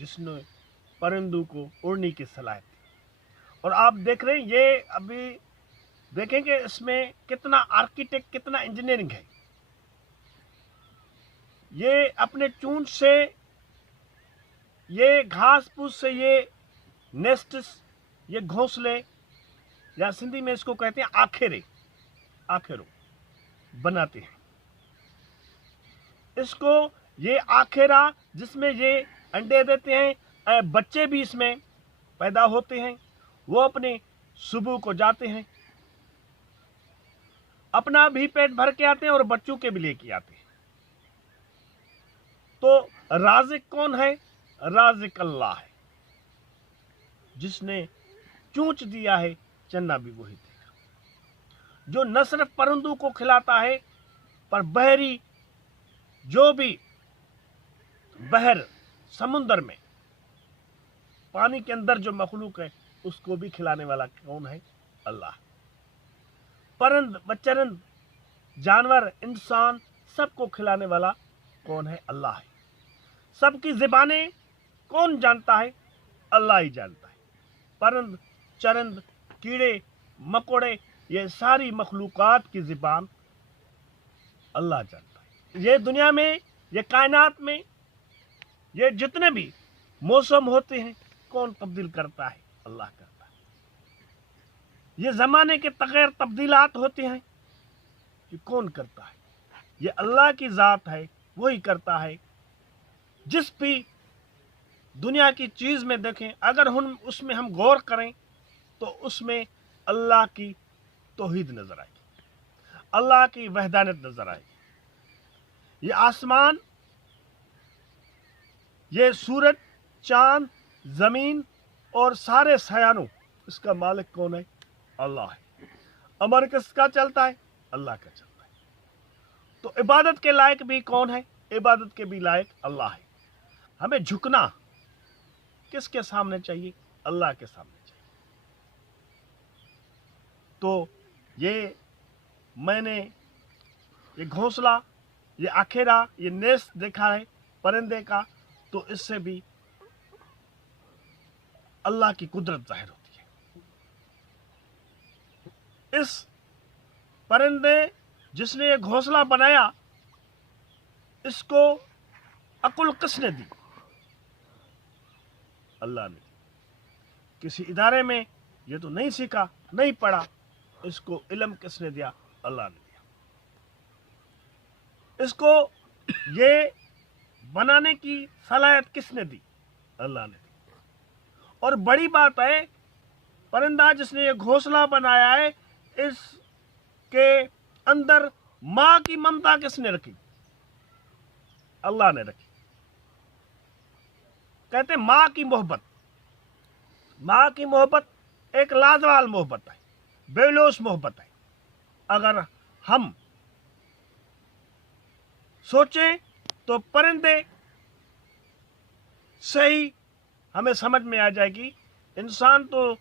جس نے پرندوں کو اڑنے کی صلاحیت دی۔ اور آپ دیکھ رہے ہیں یہ ابھی دیکھیں کہ اس میں کتنا آرکیٹیکٹ، کتنا انجینئرنگ ہے۔ یہ اپنے چونچ سے، یہ گھاس پھوس سے، یہ نیسٹس، یہ گھونسلے، یا سندھی میں اس کو کہتے ہیں آخروں بناتے ہیں۔ اس کو یہ آخرہ جس میں یہ انڈے دیتے ہیں، بچے بھی اس میں پیدا ہوتے ہیں، وہ اپنے صبح کو جاتے ہیں، اپنا بھی پیٹ بھر کے آتے ہیں اور بچوں کے بھی لے کے آتے ہیں۔ تو رازق کون ہے؟ رازق اللہ ہے، جس نے چونچ دیا ہے، چنا بھی وہی دے گا، جو نہ صرف پرندوں کو کھلاتا ہے پر بحری جو بھی بحر سمندر میں پانی کے اندر جو مخلوق ہے اس کو بھی کھلانے والا کون ہے؟ اللہ۔ پرند بچرند جانور انسان سب کو کھلانے والا کون ہے؟ اللہ ہے۔ سب کی زبانیں کون جانتا ہے؟ اللہ ہی جانتا ہے۔ پرند چرند کیڑے مکوڑے یہ ساری مخلوقات کی زبان اللہ جانتا ہے۔ یہ دنیا میں، یہ کائنات میں، یہ جتنے بھی موسم ہوتے ہیں کون تبدیل کرتا ہے؟ اللہ کرتا ہے۔ یہ زمانے کے تغیر تبدیلات ہوتے ہیں یہ کون کرتا ہے؟ یہ اللہ کی ذات ہے، وہی کرتا ہے۔ جس بھی دنیا کی چیز میں دیکھیں، اگر ہم اس میں غور کریں تو اس میں اللہ کی توحید نظر آئے گی، اللہ کی وحدانیت نظر آئے گی۔ یہ آسمان، یہ سورج، چاند، زمین اور سارے سیاروں، اس کا مالک کون ہے؟ اللہ ہے۔ امر کس کا چلتا ہے؟ اللہ کا چلتا ہے۔ تو عبادت کے لائق بھی کون ہے؟ عبادت کے بھی لائق اللہ ہے۔ ہمیں جھکنا کس کے سامنے چاہیے؟ اللہ کے سامنے چاہیے۔ تو یہ میں نے یہ گھونسلہ، یہ آخرہ، یہ نیست دیکھا ہے پرندے کا، تو اس سے بھی اللہ کی قدرت ظاہر ہوتی ہے۔ اس پرندے جس نے یہ گھونسلہ بنایا، اس کو عقل کس نے دی؟ اللہ نے۔ کسی ادارے میں یہ تو نہیں سیکھا، نہیں پڑھا، اس کو علم کس نے دیا؟ اللہ نے دیا۔ اس کو یہ بنانے کی صلاحیت کس نے دی؟ اللہ نے دی۔ اور بڑی بات ہے، پرندہ جس نے یہ گھونسلہ بنایا ہے، اس کے اندر ماں کی ممتا کس نے رکھی؟ اللہ نے رکھی۔ کہتے ہیں ماں کی محبت، ماں کی محبت ایک لازوال محبت ہے، بے لوث محبت ہے۔ اگر ہم سوچیں تو پرندے سے ہی ہمیں سمجھ میں آ جائے گی، انسان تو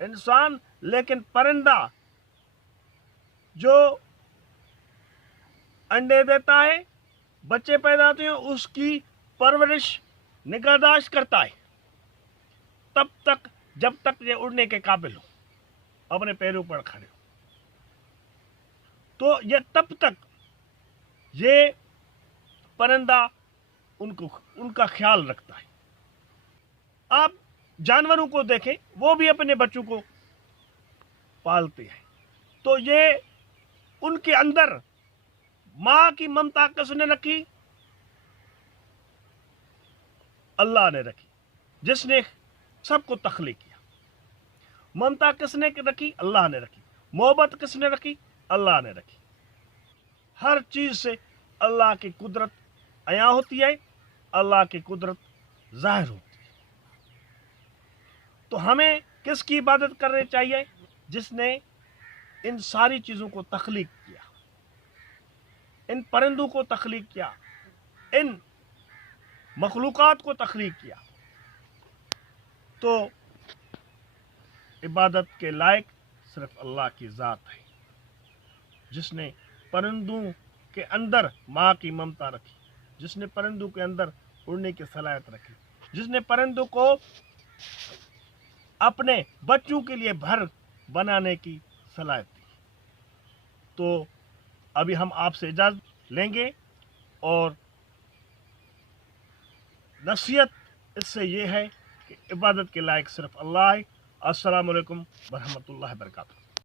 انسان، لیکن پرندہ جو انڈے دیتا ہے، بچے پیدا ہوتے ہیں، اس کی پرورش نگہداشت کرتا ہے تب تک جب تک یہ اڑنے کے قابل ہو، اپنے پیروں پر کھڑے ہو، تو یہ تب تک یہ پرندہ ان کا خیال رکھتا ہے۔ آپ جانوروں کو دیکھیں، وہ بھی اپنے بچوں کو پالتے ہیں، تو یہ ان کے اندر ماں کی ممتا کس نے رکھی؟ اللہ نے رکھی، جس نے سب کو تخلیق کیا۔ ممتا کس نے رکھی؟ اللہ نے رکھی۔ محبت کس نے رکھی؟ اللہ نے رکھی۔ ہر چیز سے اللہ کی قدرت عیاں ہوتی ہے، اللہ کی قدرت ظاہر ہوتی ہے۔ تو ہمیں کس کی عبادت کرنی چاہیے؟ جس نے ان ساری چیزوں کو تخلیق کیا، ان پرندوں کو تخلیق کیا، ان مخلوقات کو تخلیق کیا۔ تو عبادت کے لائق صرف اللہ کی ذات ہے، جس نے پرندوں کے اندر ماں کی ممتا رکھی، جس نے پرندوں کے اندر اڑنے کی صلاحیت رکھی، جس نے پرندوں کو اپنے بچوں کے لیے گھر بنانے کی صلاحیت دی۔ تو ابھی ہم آپ سے اجازت لیں گے، اور نصیحت اس سے یہ ہے کہ عبادت کے لائق صرف اللہ ہے۔ السلام علیکم ورحمۃ اللہ وبرکاتہ۔